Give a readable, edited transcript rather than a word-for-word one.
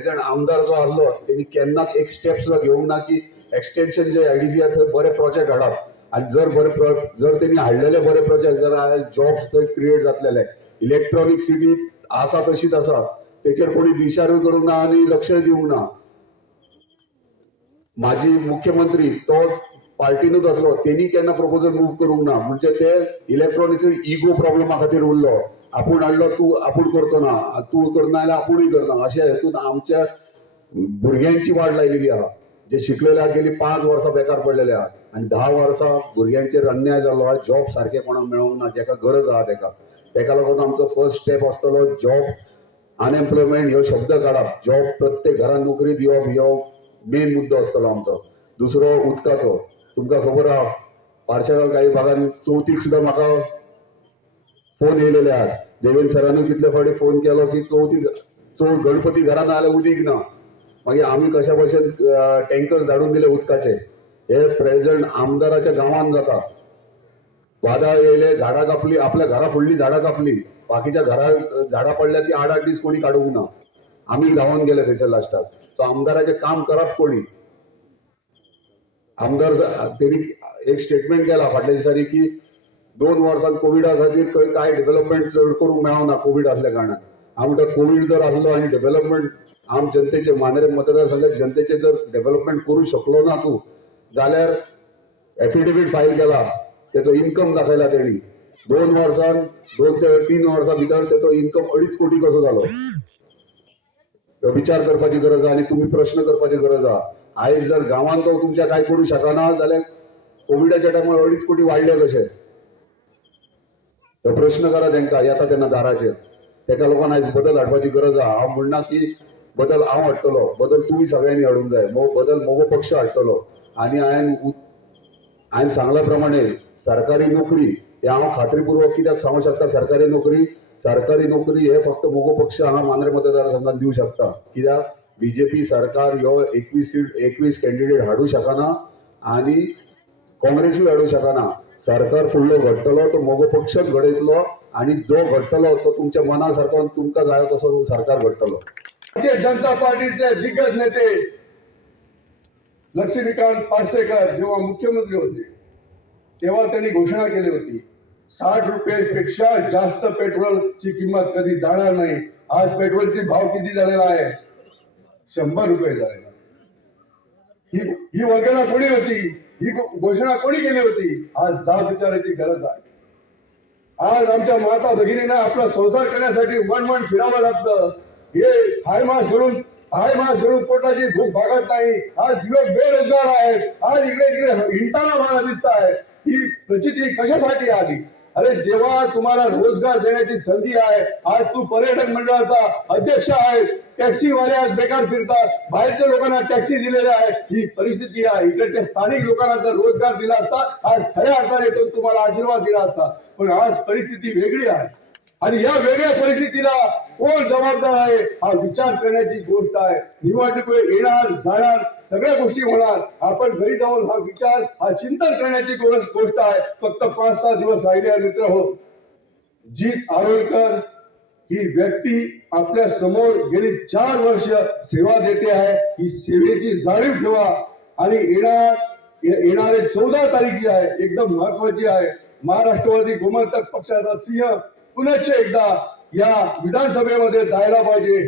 present आमदार जो आहलो त्यांनी केन्नाच एक स्टेप सुद्धा घेवंक ना की एक्सटेन्शन जे आयडीसी थंय बरे प्रोजेक्ट हाडप आणि जर त्यांनी हाडलेले बरे प्रोजेक्ट जर जॉब्स थंय क्रिएट जातलेले इलेक्ट्रॉनिक सिटी आसा तशीच आसा त्याचेर कोणी विचारूय करूंक ना आणि लक्ष दिवंक ना माजी मुख्यमंत्री तो पार्टीनूच असलो त्यांनी केन्ना प्रपोजल मूव करूंक ना म्हणजे ते इलेक्ट्रॉनिक्स इगो प्रॉब्लेमा खातीर उरलो आपूण हाडलो तू आपूण करचो ना तू करना जाल्यार आपुणूय करना अशे हेतून आमच्या भुरग्यांची वाट लायलेली आहा जे शिकलेले आहात गेली 5 वर्सां बेकार पडलेले आहात आणि 10 वर्सां भुरग्यांचेर अन्याय जालो आहा जॉब सारखे कोणाक मेळोंक ना जेका गरज आहा तेका लागून आमचो फर्स्ट स्टेप आसतलो जॉब अनएम्प्लॉयमेंट ह्यो शब्द काडप जॉब प्रत्येक घरान नोकरी दिवप ह्यो मेन मुद्दो आसतलो आमचो दुसरो उदकाचो तुमकां खबर आहा पार्शेगांव काही भागांत चवथीक सुद्दां म्हाका फोन येयलेले आहात देवेंद्र सरांनी कितले फावटी फोन केलो की चवथीक गणपती घरान ना जाल्यार उदीक ना मागीर आमी कशा भशेन टँकर्स धाडून दिले उदकाचे हे प्रेझेंट आमदाराच्या गांवांत जाता वादळ येयले झाडां कापली आपल्या घरा फुडली झाडां कापली बाकीच्या घरा झाडां पडल्या ती 8-8 दीस कोणी काडूंक ना आमी धांवून गेले थंयसर लास्टाक सो आमदाराचे काम करप कोणी आमदार त्यांनी एक स्टेटमेंट केला फाटल्या दिसांनी की 2 वर्सां कोविडा खातीर खंय काय डेव्हलपमेंट चड करूंक मेळोंक ना कोविड आसल्या कारणान हांव म्हणटा कोविड जर आसलो आनी डेव्हलपमेंट आम जनतेचे मांद्रे मतदारसंघात जनतेचे जर डेव्हलपमेंट करूंक शकलो ना तूं जाल्यार एफिडेविट फायल केला त्याचो इन्कम दाखयला तेणी 2 वर्सां 2 ते 3 वर्सां भितर त्याचो इन्कम 2.5 कोटी कसो जालो विचार करपाची गरज आहा आणि तुम्ही प्रश्न करपाची गरज आहा आयज जर गांवांत तो तुमच्या काय करूं शकना जाल्यार कोविडाच्या टायमार 2.5 कोटी वाडले कशे तो प्रश्न करा तांकां येता तेन्ना दाराचेर तेका लागून आयज बदल हाडपाची गरज आहा हांव म्हणना की बदल हांव हाडटलो बदल तुम्ही सगळ्यांनी हाडूंक जाय बदल मोगो पक्ष हाडटलो आणि हांवें सांगल्या प्रमाणे सरकारी नोकरी हे हांव खात्रीपूर्वक कित्याक सांगूंक शकता सरकारी नोकरी हे फक्त मोगो पक्ष हांगा मांद्रे मतदारसंघात दिवंक शकता कित्याक बीजेपी सरकार ह्यो 21 कॅन्डिडेट हाडूंक शकना आणि काँग्रेसूय हाडूंक शकना सरकार फुडलो घडटलो तो मोगो पक्षच घडयतलो आणि जो घडटलो तो तुमच्या मना सारको तुमकां जाय तसो सरकार घडटलो भारतीय जनता पार्टीचे दिग्गज नेते लक्ष्मीकांत पार्सेकर जेव्हा मुख्यमंत्री होते तेव्हा त्यांनी घोषणा केली होती 60 रुपयापेक्षा जास्त पेट्रोलची किंमत कधी जाणार नाही आज पेट्रोलची भाव किती झालेला आहे 100 रुपये झालेला ही वगैरे कोणी होती ही घोषणा कोणी केली होती आज जाब विचारायची गरज आहे आज आमच्या माता भगिनींना आपला संसार करण्यासाठी मन फिरावं लागतं हे हायमास सोडून पोटाची भूक भागत नाही आज युवक बेरोजगार आहेत आज इकडे हिंटाना मला दिसत आहे ही प्रचिती कशासाठी आली अरे जेव्हा तुम्हाला रोजगार देण्याची संधी आहे आज तू पर्यटन मंडळाचा अध्यक्ष आहे टॅक्सीवाले आज बेकार फिरतात बाहेरच्या लोकांना टॅक्सी दिलेल्या आहे ही परिस्थिती आहे इकडच्या स्थानिक लोकांना जर रोजगार दिला असता आज खऱ्या अर्थाने तो तुम्हाला आशीर्वाद दिला असता पण आज परिस्थिती वेगळी आहे आणि या वेगळ्या परिस्थितीला कोण जबाबदार आहे हा विचार करण्याची गोष्ट आहे निवडणूक येणार जाणार सगळ्या गोष्टी होणार आपण घरी जाऊन हा विचार हा चिंतन करण्याची गोष्ट आहे फक्त 5-6 दिवस राहिले मित्र हो जीत आरोळकर ही व्यक्ती आपल्या समोर गेली 4 वर्ष सेवा देते आहे ही सेवेची जाणीव ठेवा आणि येणारे 14 तारीख जी आहे एकदम महत्वाची आहे महाराष्ट्रवादी गोमंतक पक्षाचा सिंह पुनश्च एकदा या विधानसभेमध्ये जायला पाहिजे